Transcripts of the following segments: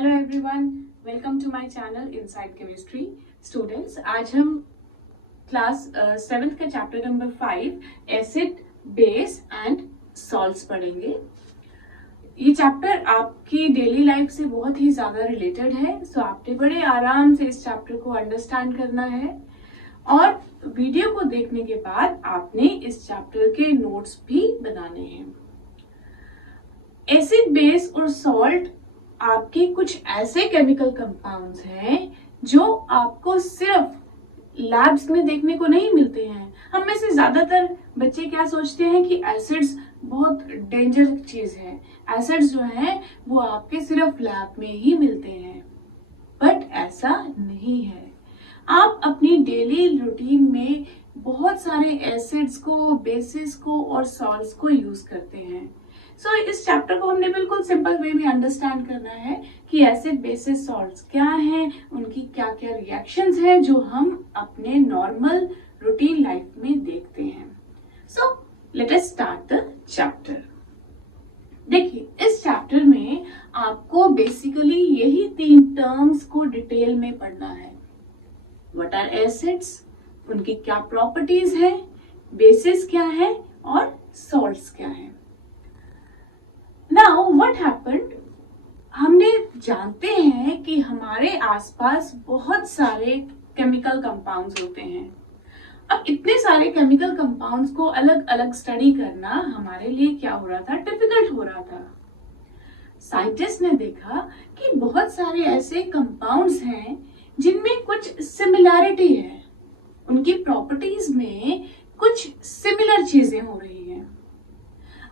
Hello everyone, welcome to my channel inside chemistry. Students, आज हम class 7th का chapter number 5 acid, base and salts पढ़ेंगे। ये chapter आपकी डेली लाइफ से बहुत ही ज्यादा रिलेटेड है, सो आपने बड़े आराम से इस चैप्टर को अंडरस्टैंड करना है और वीडियो को देखने के बाद आपने इस चैप्टर के नोट्स भी बनाने हैं। एसिड, बेस और सॉल्ट आपके कुछ ऐसे केमिकल कंपाउंड्स हैं जो आपको सिर्फ लैब्स में देखने को नहीं मिलते हैं। हम में से ज्यादातर बच्चे क्या सोचते हैं कि एसिड्स बहुत डेंजर चीज है, एसिड्स जो हैं वो आपके सिर्फ लैब में ही मिलते हैं, बट ऐसा नहीं है। आप अपनी डेली रूटीन में बहुत सारे एसिड्स को, बेसिस को और सॉल्ट्स को यूज करते हैं। सो इस चैप्टर को हमने बिल्कुल सिंपल वे में अंडरस्टैंड करना है कि एसिड, बेसिस, सॉल्ट्स क्या हैं, उनकी क्या क्या रिएक्शंस हैं जो हम अपने नॉर्मल रूटीन लाइफ में देखते हैं। So let us start the chapter. देखिए, इस चैप्टर में आपको बेसिकली यही 3 टर्म्स को डिटेल में पढ़ना है। व्हाट आर एसिड्स, उनकी क्या प्रॉपर्टीज है, बेसिस क्या है और सॉल्ट्स क्या है। नाउ व्हाट हैपेंड, हमने जानते हैं कि हमारे आसपास बहुत सारे केमिकल कंपाउंड्स होते हैं। अब इतने सारे केमिकल कंपाउंड्स को अलग अलग स्टडी करना हमारे लिए क्या हो रहा था, डिफिकल्ट हो रहा था। साइंटिस्ट ने देखा कि बहुत सारे ऐसे कंपाउंड्स हैं जिनमें कुछ सिमिलैरिटी है, उनकी प्रॉपर्टीज में कुछ सिमिलर चीजें हो रही हैं।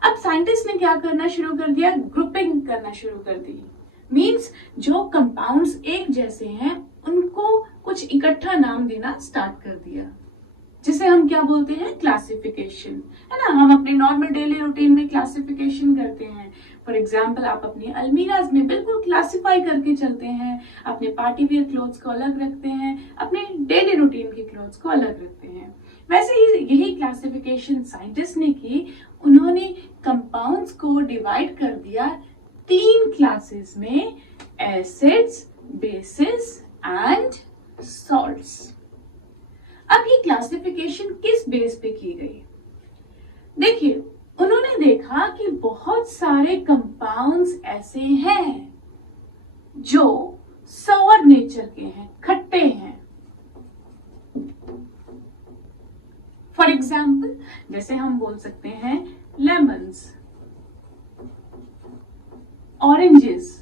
अब साइंटिस्ट ने क्या करना शुरू कर दिया, ग्रुपिंग करना शुरू कर दी। मींस जो कंपाउंड्स एक जैसे हैं उनको कुछ इकट्ठा नाम देना स्टार्ट कर दिया, जिसे हम क्या बोलते हैं, क्लासिफिकेशन, है ना। हम अपने नॉर्मल डेली रूटीन में क्लासिफिकेशन करते हैं। फॉर एग्जाम्पल, आप अपनी अलमीराज में बिल्कुल क्लासिफाई करके चलते हैं, अपने पार्टी वियर क्लोथ्स को अलग रखते हैं, अपने डेली रूटीन के क्लोथ्स को अलग रखते हैं। वैसे ही यही क्लासिफिकेशन साइंटिस्ट ने की। उन्होंने कंपाउंड्स को डिवाइड कर दिया 3 क्लासेस में, एसिड्स, बेसिस एंड सॉल्ट्स। अब ये क्लासिफिकेशन किस बेस पे की गई? देखिए, उन्होंने देखा कि बहुत सारे कंपाउंड्स ऐसे हैं जो सोवर नेचर के हैं, खट्टे हैं। फॉर एग्जाम्पल, जैसे हम बोल सकते हैं lemons, oranges,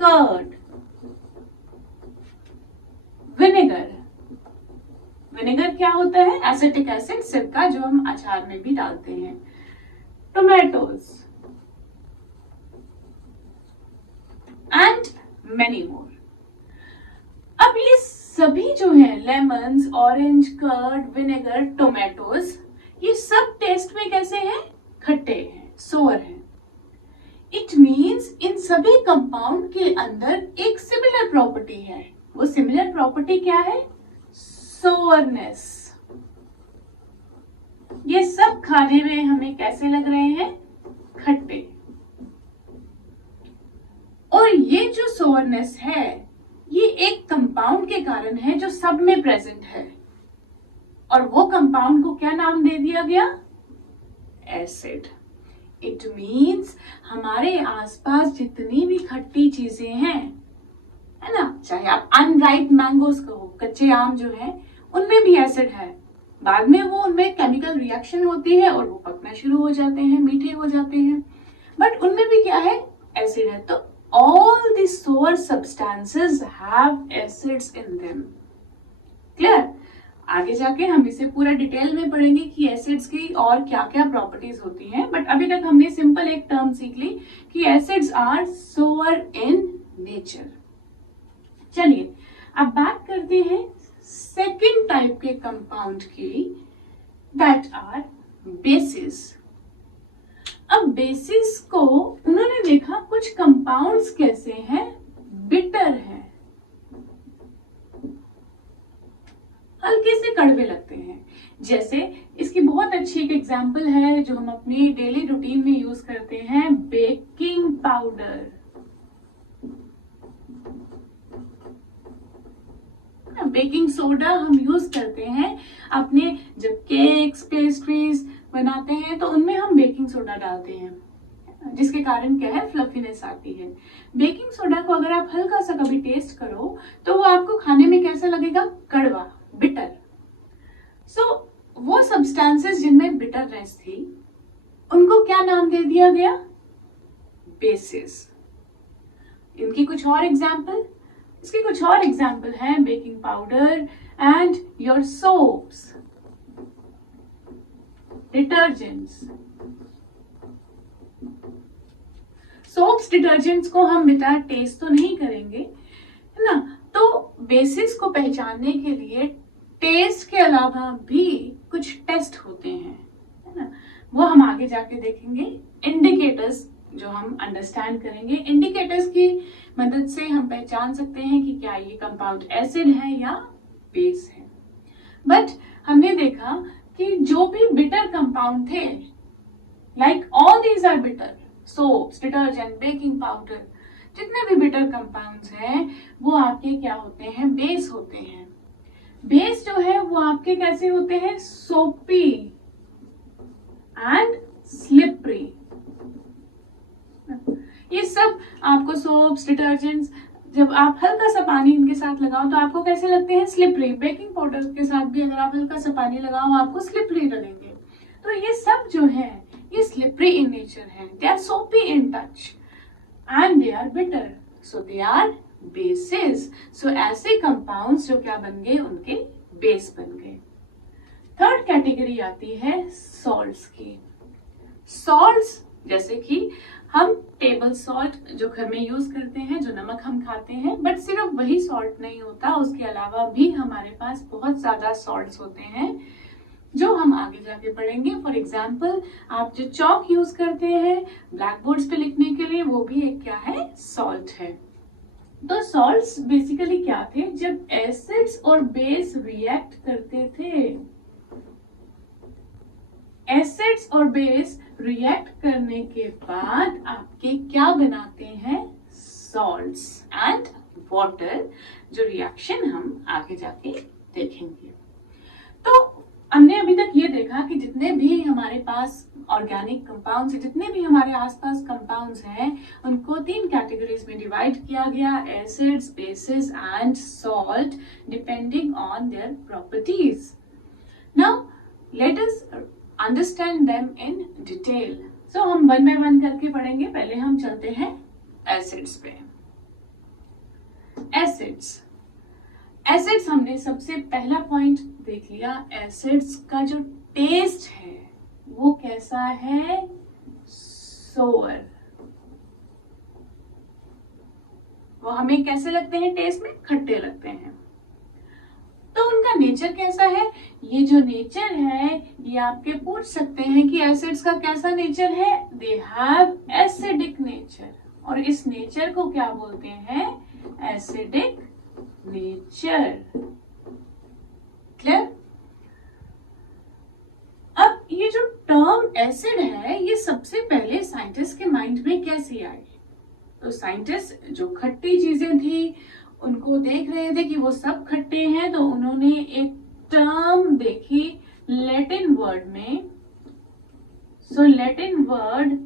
curd, vinegar. Vinegar क्या होता है? एसिटिक एसिड, सिरका, जो हम अचार में भी डालते हैं। Tomatoes and many more. अब ये सभी जो है, lemons, orange, curd, vinegar, tomatoes, ये सब टेस्ट में कैसे हैं? खट्टे हैं, सोर हैं। इट मीन्स इन सभी कंपाउंड के अंदर एक सिमिलर प्रॉपर्टी है। वो सिमिलर प्रॉपर्टी क्या है? सोरनेस। ये सब खाने में हमें कैसे लग रहे हैं? खट्टे। और ये जो सोरनेस है, ये एक कंपाउंड के कारण है जो सब में प्रेजेंट है, और वो कंपाउंड को क्या नाम दे दिया गया? एसिड। इट मीन्स हमारे आसपास जितनी भी खट्टी चीजें हैं, है ना, चाहे आप अनराइप मैंगोज कहो, कच्चे आम जो है, उनमें भी एसिड है। बाद में वो उनमें केमिकल रिएक्शन होती है और वो पकना शुरू हो जाते हैं, मीठे हो जाते हैं, बट उनमें भी क्या है? एसिड है। तो all the sour substances have acids in them. Clear? आगे जाके हम इसे पूरा डिटेल में पढ़ेंगे कि एसिड्स की और क्या क्या प्रॉपर्टीज होती हैं, बट अभी तक हमने सिंपल एक टर्म सीख ली कि acids are sour in nature. चलिए अब बात करते हैं सेकेंड टाइप के कंपाउंड की, दैट आर बेसिस। अब बेसिस को उन्होंने देखा कुछ कंपाउंड्स कैसे हैं, बिटर हैं, हल्के से कड़वे लगते हैं। जैसे इसकी बहुत अच्छी एक एग्जांपल है जो हम अपनी डेली रूटीन में यूज करते हैं, बेकिंग पाउडर। बेकिंग सोडा हम यूज करते हैं अपने जब केक्स पेस्ट्रीज बनाते हैं तो उनमें हम बेकिंग सोडा डालते हैं, जिसके कारण क्या है, फ्लफीनेस आती है। बेकिंग सोडा को अगर आप हल्का सा कभी टेस्ट करो तो वो आपको खाने में कैसा लगेगा, कड़वा, बिटर। वो सब्सटेंसेस जिनमें बिटरनेस थी उनको क्या नाम दे दिया गया, बेसिस। इनकी कुछ और एग्जाम्पल, इसकी कुछ और एग्जाम्पल है baking powder and your soaps, detergents. Soaps detergents को हम बेटा टेस्ट तो नहीं करेंगे, है ना। तो बेसिस को पहचानने के लिए टेस्ट के अलावा भी कुछ टेस्ट होते हैं, है ना, वो हम आगे जाके देखेंगे। इंडिकेटर्स जो हम अंडरस्टैंड करेंगे, इंडिकेटर्स की मदद से हम पहचान सकते हैं कि क्या ये कंपाउंड एसिड है या बेस है। बट हमने देखा कि जो भी बिटर कंपाउंड थे, like all these are bitter, soaps, detergent, baking powder, जितने भी बिटर कंपाउंड्स हैं वो आपके क्या होते हैं, बेस होते हैं। बेस जो है वो आपके कैसे होते हैं, सोपी एंड स्लिपरी। ये सब आपको सोप्स, डिटर्जेंट्स, जब आप हल्का सा पानी इनके साथ लगाओ तो आपको कैसे लगते हैं, स्लिपरी। बेकिंग पाउडर के साथ भी अगर आप हल्का सा पानी लगाओ आपको स्लिपरी लगेंगे। तो ये सब जो है ये स्लिपरी इन नेचर है, they are soapy in touch and they are bitter, so they are bases. So ऐसे कंपाउंड्स जो क्या बन गए, उनके बेस बन गए। थर्ड कैटेगरी आती है सॉल्ट्स की। सॉल्ट्स जैसे कि हम टेबल सॉल्ट जो घर में यूज करते हैं, जो नमक हम खाते हैं, बट सिर्फ वही सॉल्ट नहीं होता, उसके अलावा भी हमारे पास बहुत ज्यादा सॉल्ट्स होते हैं जो हम आगे जाके पढ़ेंगे। फॉर एग्जाम्पल आप जो चॉक यूज करते हैं ब्लैक बोर्ड्स पे लिखने के लिए, वो भी एक क्या है, सॉल्ट है। तो सॉल्ट्स बेसिकली क्या थे, जब एसिड्स और बेस रिएक्ट करते थे, एसिड्स और बेस रिएक्ट करने के बाद आपके क्या बनाते हैं, सॉल्ट्स एंड वाटर, जो रिएक्शन हम आगे जाके देखेंगे। तो हमने अभी तक ये देखा कि जितने भी हमारे पास ऑर्गेनिक कंपाउंड्स हैं, जितने भी हमारे आसपास कंपाउंड्स हैं, उनको 3 कैटेगरीज में डिवाइड किया गया, acids, bases and salt, depending on their properties. Now let us understand them in detail. So हम 1 बाय 1 करके पढ़ेंगे। पहले हम चलते हैं एसिड्स पे। एसिड्स हमने सबसे पहला पॉइंट देख लिया। एसिड्स का जो टेस्ट है वो कैसा है, सोर। वो हमें कैसे लगते हैं, टेस्ट में खट्टे लगते हैं। तो उनका नेचर कैसा है, ये जो नेचर है ये आपके पूछ सकते हैं कि एसिड्स का कैसा नेचर है, दे हैव एसिडिक नेचर। और इस नेचर को क्या बोलते हैं, एसिडिक नेचर। क्लियर। अब ये जो टर्म एसिड है ये सबसे पहले साइंटिस्ट के माइंड में कैसे आई। तो साइंटिस्ट जो खट्टी चीजें थी उनको देख रहे थे कि वो सब खट्टे हैं, तो उन्होंने एक टर्म देखी लैटिन वर्ड में। सो लैटिन वर्ड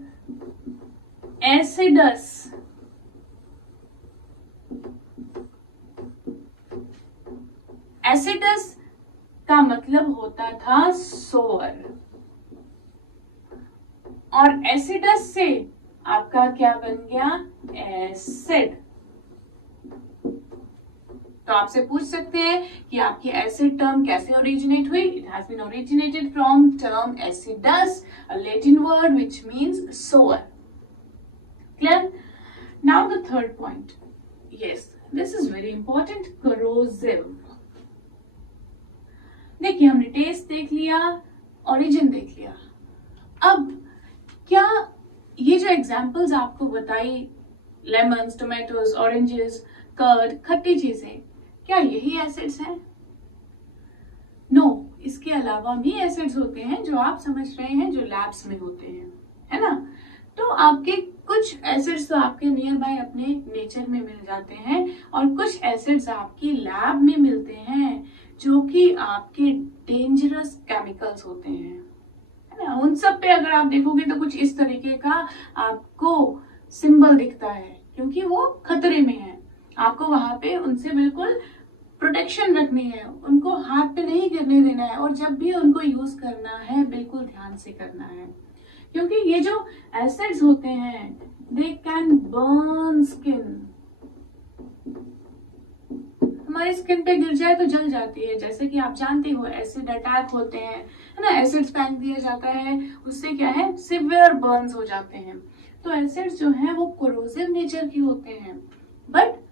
एसिडस, एसिडस का मतलब होता था सोर, और एसिडस से आपका क्या बन गया, एसिड। तो आपसे पूछ सकते हैं कि आपकी एसिड टर्म कैसे ओरिजिनेट हुई। It has been originated from term acidus, a Latin word which means sour. Clear. Now the third point, yes this is very important, corrosive. देखिए हमने टेस्ट देख लिया, ओरिजिन देख लिया। अब क्या ये जो एग्जांपल्स आपको बताई, लेमन्स, टोमेटोज, ऑरेंजेस, कर्ड, खट्टी चीजें, क्या यही एसिड्स हैं? नो, इसके अलावा भी एसिड्स होते हैं जो आप समझ रहे हैं, जो लैब्स में होते हैं, है ना। तो आपके कुछ एसिड्स तो आपके नियर बाय अपने नेचर में मिल जाते हैं और कुछ एसिड्स आपकी लैब में मिलते हैं जो कि आपके डेंजरस केमिकल्स होते हैं, है ना। उन सब पे अगर आप देखोगे तो कुछ इस तरीके का आपको सिंबल दिखता है, क्योंकि वो खतरे में है। आपको वहां पे उनसे बिल्कुल प्रोटेक्शन रखनी है, उनको हाथ पे नहीं गिरने देना है और जब भी उनको यूज करना है बिल्कुल ध्यान से करना है, क्योंकि ये जो एसिड्स होते हैं दे कैन बर्न स्किन। हमारी स्किन पे गिर जाए तो जल जाती है, जैसे कि आप जानते हो एसिड अटैक होते हैं, है ना। एसिड फेंक दिया जाता है, उससे क्या है सिवियर बर्न्स हो जाते हैं। तो एसिड्स जो है वो कोरोसिव नेचर की होते हैं, बट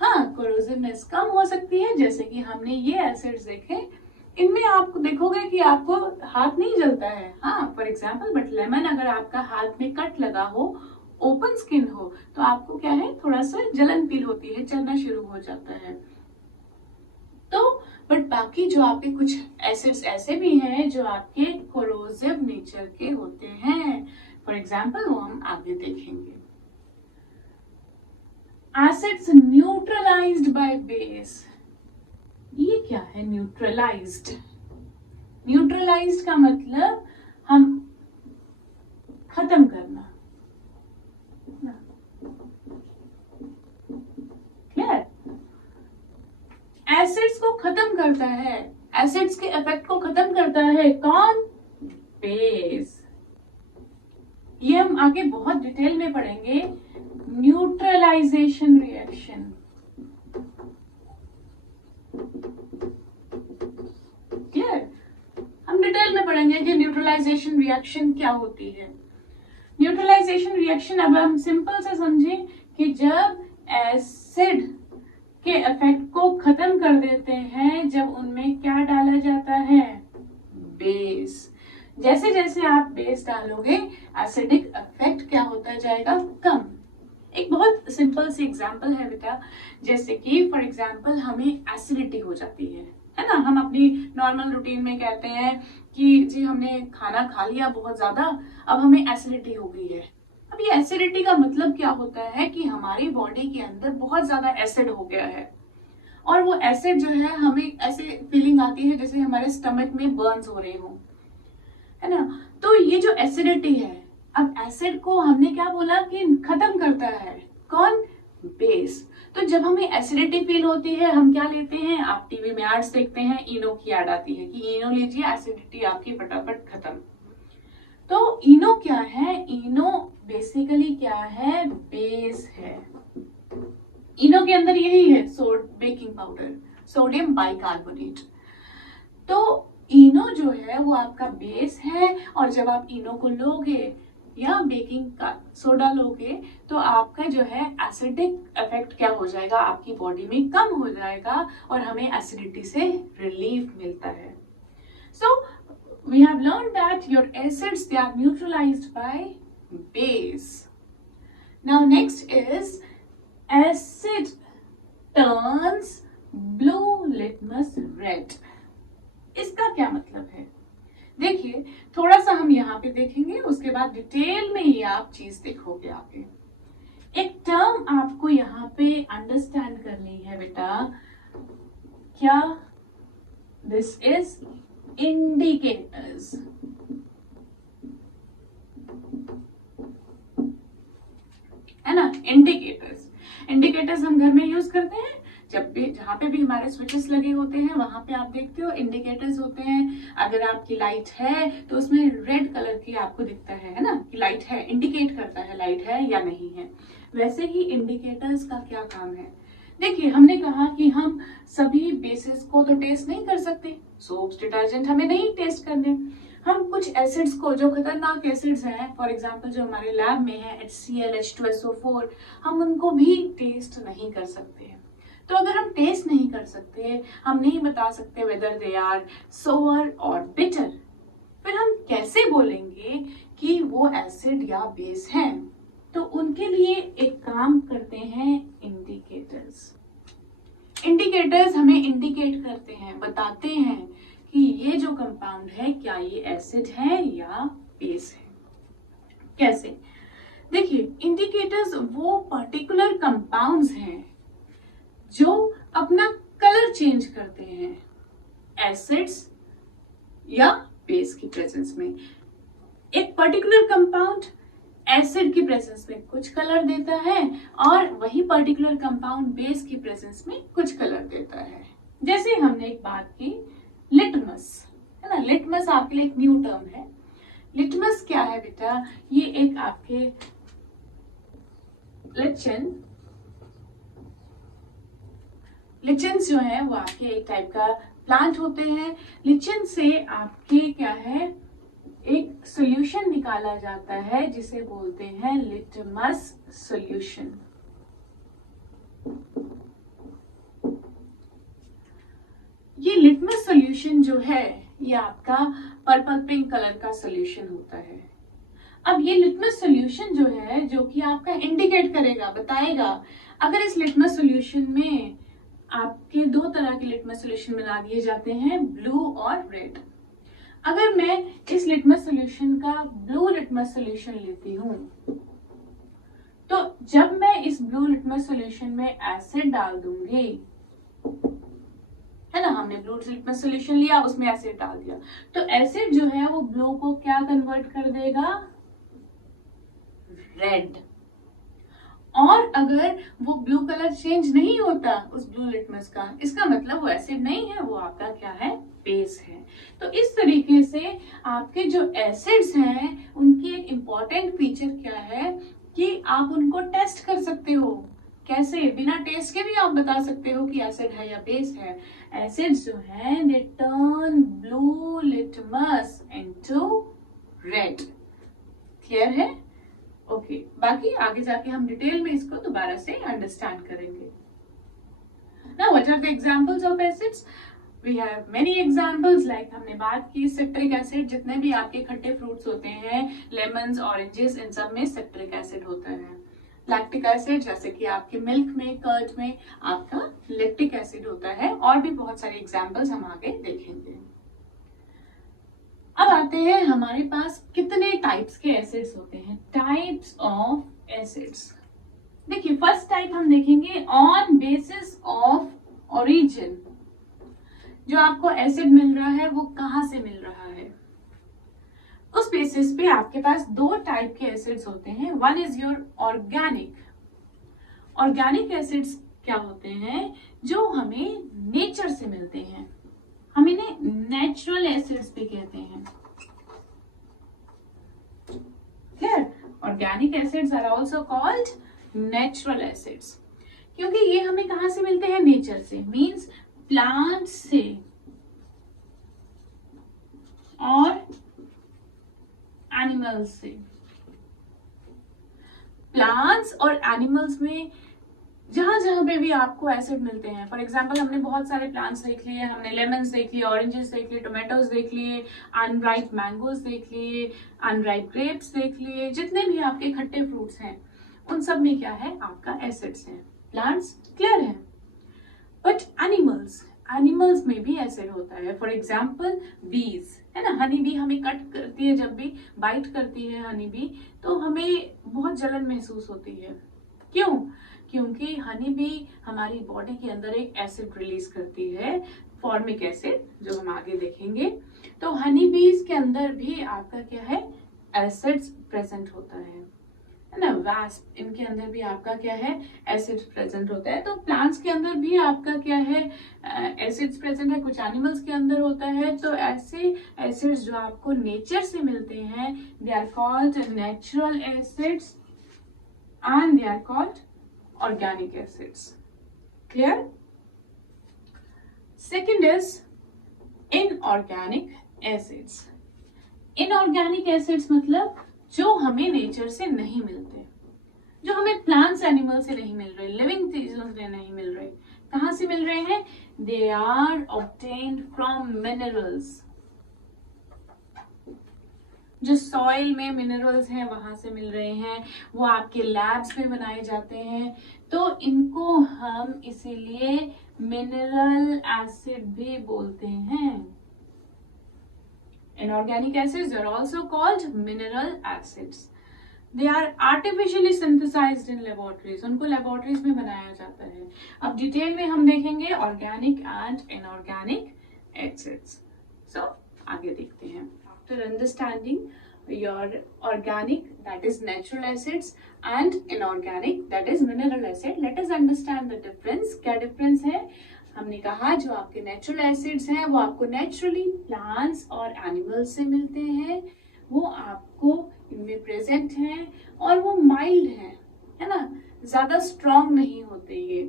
हाँ कोरोसिवनेस कम हो सकती है। जैसे कि हमने ये एसिड्स देखे, इनमें आप देखोगे कि आपको हाथ नहीं जलता है, हाँ फॉर एग्जाम्पल, बट लेमन अगर आपका हाथ में कट लगा हो, ओपन स्किन हो, तो आपको क्या है थोड़ा सा जलन फील होती है, चलना शुरू हो जाता है। तो बट बाकी जो आपके कुछ एसिड्स ऐसे भी हैं जो आपके कोरोसिव नेचर के होते हैं, फॉर एग्जाम्पल वो हम आगे देखेंगे। Acids neutralised by base. ये क्या है न्यूट्रलाइज्ड? न्यूट्रलाइज्ड का मतलब हम खत्म करना, क्लियर। एसिड्स को खत्म करता है, एसिड्स के इफेक्ट को खत्म करता है कौन? बेस। ये हम आगे बहुत डिटेल में पढ़ेंगे, न्यूट्रलाइजेशन रिएक्शन। क्लियर, हम डिटेल में पढ़ेंगे कि न्यूट्रलाइजेशन रिएक्शन क्या होती है। न्यूट्रलाइजेशन रिएक्शन अब हम सिंपल से समझें कि जब एसिड के इफेक्ट को खत्म कर देते हैं, जब उनमें क्या डाला जाता है? बेस। जैसे जैसे आप बेस डालोगे एसिडिक इफेक्ट क्या होता जाएगा? कम। एक बहुत सिंपल सी एग्जांपल है बेटा, जैसे कि फॉर एग्जांपल हमें एसिडिटी हो जाती है ना। हम अपनी नॉर्मल रूटीन में कहते हैं कि जी हमने खाना खा लिया बहुत ज्यादा, अब हमें एसिडिटी हो गई है। अब ये एसिडिटी का मतलब क्या होता है कि हमारी बॉडी के अंदर बहुत ज्यादा एसिड हो गया है और वो एसिड जो है हमें ऐसे फीलिंग आती है जैसे हमारे स्टमक में बर्न्स हो रहे हो, है ना। तो ये जो एसिडिटी है, अब एसिड को हमने क्या बोला कि खत्म करता है कौन? बेस। तो जब हमें एसिडिटी फील होती है हम क्या लेते हैं? आप टीवी में एड्स देखते हैं, इनो की एड आती है कि इनो लीजिए एसिडिटी आपकी फटाफट खत्म। तो इनो क्या है? इनो बेसिकली क्या है? बेस है। इनो के अंदर यही है बेकिंग पाउडर, सोडियम बाइकार्बोनेट। तो इनो जो है वो आपका बेस है और जब आप इनो को लोगे या बेकिंग का सोडा लोगे तो आपका जो है एसिडिक इफेक्ट क्या हो जाएगा? आपकी बॉडी में कम हो जाएगा और हमें एसिडिटी से रिलीफ मिलता है। सो we have learned that your acids they are neutralized by base. Now next is acid turns blue litmus red. इसका क्या मतलब है? देखिए थोड़ा सा हम यहाँ पे देखेंगे, उसके बाद डिटेल में ये आप चीज देखोगे आगे। एक टर्म आपको यहाँ पे अंडरस्टैंड करनी है बेटा, क्या? This is indicators. है ना, इंडिकेटर्स। इंडिकेटर्स हम घर में यूज करते हैं जब भी, जहां पे भी हमारे स्विचेस लगे होते हैं वहां पे आप देखते हो इंडिकेटर्स होते हैं। अगर आपकी लाइट है तो उसमें रेड कलर की आपको दिखता है ना कि लाइट है, इंडिकेट करता है लाइट है या नहीं है। वैसे ही इंडिकेटर्स का क्या काम है? देखिए हमने कहा कि हम सभी बेसिस को तो टेस्ट नहीं कर सकते, सोप्स डिटर्जेंट हमें नहीं टेस्ट करने। हम कुछ एसिड्स को, जो खतरनाक एसिड्स हैं, फॉर एग्जांपल जो हमारे लैब में है HCl H2SO4, हम उनको भी टेस्ट नहीं कर सकते। तो अगर हम टेस्ट नहीं कर सकते, हम नहीं बता सकते वेदर दे आर सोअर और बिटर, फिर हम कैसे बोलेंगे कि वो एसिड या बेस हैं? तो उनके लिए एक काम करते हैं इंडिकेटर्स। इंडिकेटर्स हमें इंडिकेट करते हैं, बताते हैं कि ये जो कंपाउंड है क्या ये एसिड है या बेस है। कैसे? देखिए, इंडिकेटर्स वो पर्टिकुलर कंपाउंड्स हैं जो अपना कलर चेंज करते हैं एसिड्स या बेस की प्रेजेंस में। एक पर्टिकुलर कंपाउंड एसिड की प्रेजेंस में कुछ कलर देता है और वही पर्टिकुलर कंपाउंड बेस की प्रेजेंस में कुछ कलर देता है। जैसे हमने एक बात की लिटमस, है ना, लिटमस आपके लिए एक न्यू टर्म है। लिटमस क्या है बेटा? ये एक आपके लिचेंस जो है वो आपके एक टाइप का प्लांट होते हैं। लिचेन से आपके क्या है, एक सॉल्यूशन निकाला जाता है जिसे बोलते हैं लिटमस सॉल्यूशन। ये लिटमस सॉल्यूशन जो है ये आपका पर्पल पिंक कलर का सॉल्यूशन होता है। अब ये लिटमस सॉल्यूशन जो है, जो कि आपका इंडिकेट करेगा, बताएगा, अगर इस लिटमस सॉल्यूशन में आपके दो तरह के लिटमस सॉल्यूशन बना दिए जाते हैं, ब्लू और रेड। अगर मैं इस लिटमस सॉल्यूशन का ब्लू लिटमस सॉल्यूशन लेती हूँ, तो जब मैं इस ब्लू लिटमस सॉल्यूशन में एसिड डाल दूंगी, है ना, हमने ब्लू लिटमस सॉल्यूशन लिया, उसमें एसिड डाल दिया, तो एसिड जो है वो ब्लू को क्या कन्वर्ट कर देगा? रेड। और अगर वो ब्लू कलर चेंज नहीं होता उस ब्लू लिटमस का, इसका मतलब वो एसिड नहीं है, वो आपका क्या है? बेस है। तो इस तरीके से आपके जो एसिड्स हैं उनकी एक इम्पॉर्टेंट फीचर क्या है कि आप उनको टेस्ट कर सकते हो। कैसे? बिना टेस्ट के भी आप बता सकते हो कि एसिड है या बेस है। एसिड्स जो है they turn blue litmus into red. Clear है? ओके, बाकी आगे जाके हम डिटेल में इसको दोबारा से अंडरस्टैंड करेंगे। Now, what are the examples of acids? We have many examples, like हमने बात की सिट्रिक एसिड, जितने भी आपके खट्टे फ्रूट्स होते हैं, लेमन्स, ऑरेंजेस, इन सब में सिट्रिक एसिड होता है। लैक्टिक एसिड, जैसे कि आपके मिल्क में, कर्ड में आपका लैक्टिक एसिड होता है, और भी बहुत सारे एग्जाम्पल्स हम आगे देखेंगे। अब आते हैं हमारे पास कितने टाइप्स के एसिड्स होते हैं, टाइप्स ऑफ एसिड्स। देखिए, फर्स्ट टाइप हम देखेंगे ऑन बेसिस ऑफ ओरिजिन। जो आपको एसिड मिल रहा है वो कहां से मिल रहा है, उस बेसिस पे आपके पास दो टाइप के एसिड्स होते हैं। One is your organic. Organic acids क्या होते हैं? जो हमें नेचर से मिलते हैं, हम इन्हें नेचुरल एसिड्स भी कहते हैं। Clear? Organic acids are also called natural acids, क्योंकि ये हमें कहां से मिलते हैं? नेचर से, मींस प्लांट से और एनिमल्स से। प्लांट्स और एनिमल्स में जहां जहां पे भी आपको एसिड मिलते हैं, फॉर एग्जांपल हमने बहुत सारे प्लांट्स देख लिए, हमने लेमन्स देख लिए, ऑरेंजेस देख लिए, टोमेटोज देख लिए, अनराइप मैंगोज देख लिए, अनराइप ग्रेप्स देख लिए, जितने भी आपके खट्टे फ्रूट्स हैं उन सब में क्या है? आपका एसिड्स है। प्लांट्स क्लियर है, बट एनिमल्स में भी एसिड होता है। फॉर एग्जाम्पल बीज, है ना, हनी बी हमें कट करती है, जब भी बाइट करती है हनी बी, तो हमें बहुत जलन महसूस होती है। क्यों? क्योंकि हनी बी हमारी बॉडी के अंदर एक एसिड रिलीज करती है, फॉर्मिक एसिड, जो हम आगे देखेंगे। तो हनी बीज के अंदर भी आपका क्या है? एसिड्स प्रेजेंट होता है ना। वास्प, इनके अंदर भी आपका क्या है? एसिड्स प्रेजेंट होता है। तो प्लांट्स के अंदर भी आपका क्या है? एसिड्स प्रेजेंट है। कुछ एनिमल्स के अंदर होता है। तो ऐसे एसिड्स जो आपको नेचर से मिलते हैं, they are called natural acids and they are called organic acids. Clear? Second is inorganic acids. Inorganic acids मतलब जो हमें नेचर से नहीं मिलते, जो हमें प्लांट्स एनिमल से नहीं मिल रहे, लिविंग चीजों से नहीं मिल रहे। कहां से मिल रहे हैं? They are obtained from minerals. जो सॉइल में मिनरल्स हैं वहां से मिल रहे हैं, वो आपके लैब्स में बनाए जाते हैं। तो इनको हम इसीलिए मिनरल एसिड भी बोलते हैं। Inorganic acids are also called mineral acids. They are artificially synthesized in laboratories, उनको लेबोरेटरीज में बनाया जाता है। अब डिटेल में हम देखेंगे organic and inorganic acids. So आगे देखते हैं। After understanding your organic, that is natural acids, and inorganic, that is mineral acid, let us understand the difference। क्या difference है? हमने कहा जो आपके नेचुरल एसिड्स हैं वो आपको नेचुरली प्लांट्स और एनिमल्स से मिलते हैं, वो आपको इनमें प्रेजेंट हैं और वो माइल्ड हैं, है ना, ज्यादा स्ट्रॉन्ग नहीं होते ये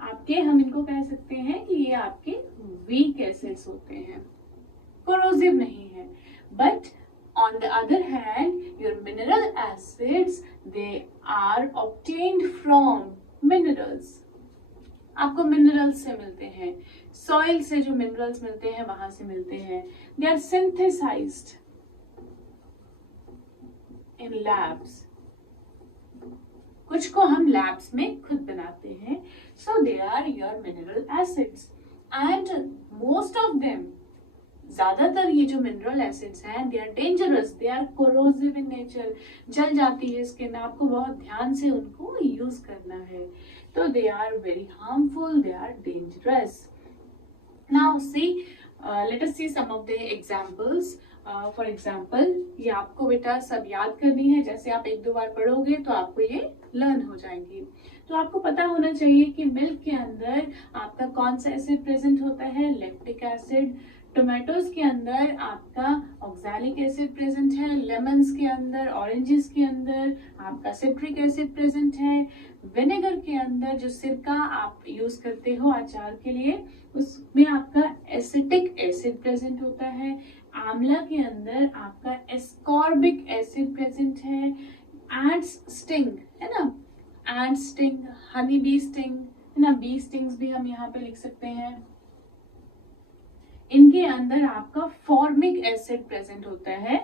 आपके, हम इनको कह सकते हैं कि ये आपके वीक एसिड्स होते हैं, कोरोसिव नहीं है। But on the other hand, your mineral acids, they are obtained from minerals। आपको मिनरल्स से मिलते हैं, सॉइल से जो मिनरल्स मिलते हैं वहां से मिलते हैं। They are synthesized in labs, कुछ को हम लैब्स में खुद बनाते हैं। So they are your mineral acids and most of them, ज्यादातर ये जो मिनरल एसिड्स हैं, they are dangerous, they are corrosive in nature. जल जाती है स्किन, आपको बहुत ध्यान से उनको यूज करना है। तो they are very harmful, they are dangerous. Now see, let us see some of the examples. For example, ये आपको बेटा सब याद करनी है, जैसे आप एक दो बार पढ़ोगे तो आपको ये लर्न हो जाएंगी। तो आपको पता होना चाहिए कि मिल्क के अंदर आपका कौन सा एसिड प्रेजेंट होता है, लैक्टिक एसिड। टोमेटोज के अंदर आपका ऑक्सैलिक एसिड प्रेजेंट है, लेमन्स के अंदर, ऑरेंजेस के अंदर आपका सिट्रिक एसिड प्रेजेंट है। विनेगर के अंदर जो सिरका आप यूज करते हो अचार के लिए, उसमें आपका एसिटिक एसिड प्रेजेंट होता है। आंवला के अंदर आपका एस्कॉर्बिक एसिड प्रेजेंट है। एंट्स स्टिंग, है ना, एंट स्टिंग, हनी बी स्टिंग, है ना, बी स्टिंग्स भी हम यहाँ पे लिख सकते हैं। इनके अंदर आपका फॉर्मिक एसिड प्रेजेंट होता है।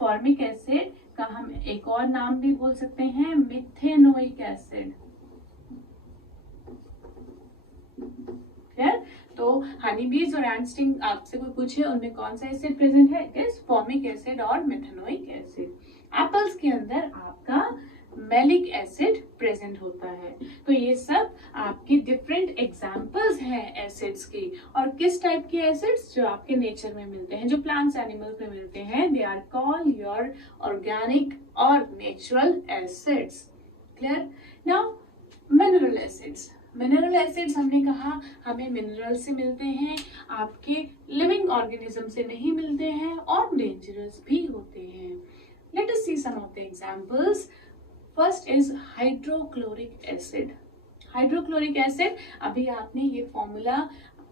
फॉर्मिक एसिड का हम एक और नाम भी बोल सकते हैं, मिथेनोइक एसिड। क्लियर? तो हनी बीज और एंट स्टिंग आपसे कोई पूछे उनमें कौन सा एसिड प्रेजेंट है, इट इज फॉर्मिक एसिड और मिथेनोइक एसिड। एप्पल्स के अंदर आपका मैलिक एसिड प्रेजेंट होता है। तो ये सब आपकी डिफरेंट एग्जांपल्स हैं एसिड्स की। और किस टाइप के एसिड्स? जो आपके नेचर में मिलते हैं, जो प्लांट्स एनिमल्स में मिलते हैं, they are called your organic और natural acids. Clear? Now mineral acids. Mineral acids हमने कहा हमें मिनरल से मिलते हैं, आपके लिविंग ऑर्गेनिज्म से नहीं मिलते हैं और डेंजरस भी होते हैं। Let us see some of the examples. First is hydrochloric acid. Hydrochloric acid, अभी आपने ये फॉर्मूला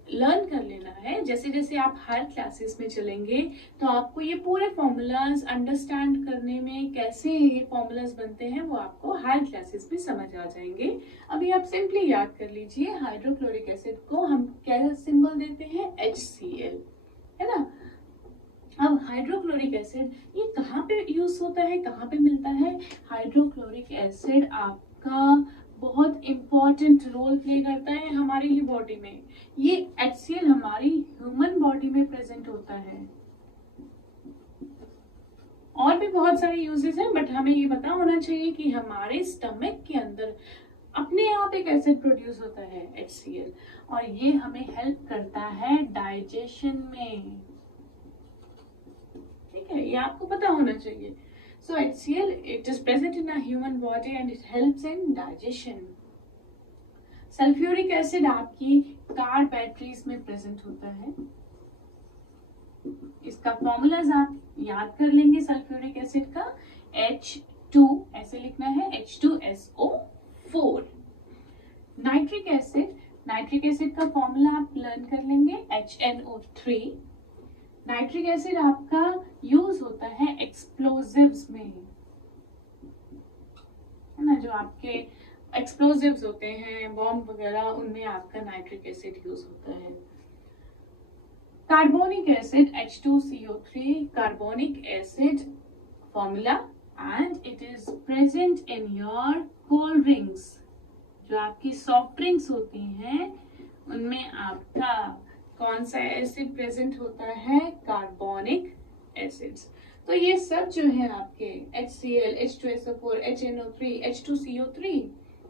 लर्न कर लेना है। जैसे जैसे आप हायर क्लासेस में चलेंगे तो आपको ये पूरे फॉर्मूलाज अंडरस्टैंड करने में, कैसे ये फॉर्मूलाज बनते हैं, वो आपको हायर क्लासेस में समझ आ जाएंगे। अभी आप सिंपली याद कर लीजिए, हाइड्रोक्लोरिक एसिड को हम क्या सिंबल देते हैं, HCl, है ना। अब हाइड्रोक्लोरिक एसिड ये कहाँ पे यूज होता है, कहाँ पे मिलता है? हाइड्रोक्लोरिक एसिड आपका बहुत इंपॉर्टेंट रोल प्ले करता है हमारी ही बॉडी में। ये HCl हमारी ह्यूमन बॉडी में प्रेजेंट होता है। और भी बहुत सारे यूजेस हैं, बट हमें ये पता होना चाहिए कि हमारे स्टमक के अंदर अपने आप एक एसिड प्रोड्यूस होता है HCl, और ये हमें हेल्प करता है डाइजेशन में। ठीक है, ये आपको पता होना चाहिए। So HCl, it is present in a human body and it helps in digestion. Sulphuric acid आपकी कार बैटरीज में प्रेजेंट होता है। इसका फॉर्मूलाज आप याद कर लेंगे सल्फ्यूरिक एसिड का, H2 ऐसे लिखना है, H2SO4। Nitric acid, nitric acid का फॉर्मूला आप लर्न कर लेंगे, HNO3। नाइट्रिक एसिड आपका यूज होता है एक्सप्लोजिव्स में, है ना, जो आपके एक्सप्लोजिव्स होते हैं, बॉम्ब वगैरह, उनमें आपका नाइट्रिक एसिड यूज होता है। Carbonic acid H2CO3, carbonic acid formula, and it is present in your cold drinks. जो आपकी सॉफ्ट ड्रिंक्स होती हैं उनमें आपका कौन सा एसिड प्रेजेंट होता है, कार्बोनिक एसिड्स। तो ये सब जो है आपके HCl, H2SO4, HNO3, H2CO3,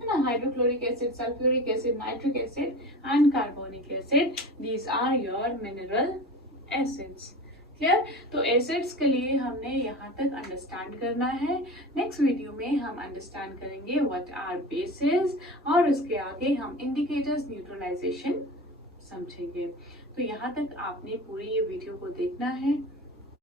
है ना, hydrochloric acid, sulphuric acid, nitric acid and carbonic acid, these are your mineral acids. Clear? तो एसिड्स के लिए हमने यहाँ तक अंडरस्टैंड करना है। नेक्स्ट वीडियो में हम अंडरस्टैंड करेंगे व्हाट आर बेसिस, और उसके आगे हम इंडिकेटर्स, न्यूट्रलाइजेशन समझेंगे। तो यहाँ तक आपने पूरी ये वीडियो को देखना है।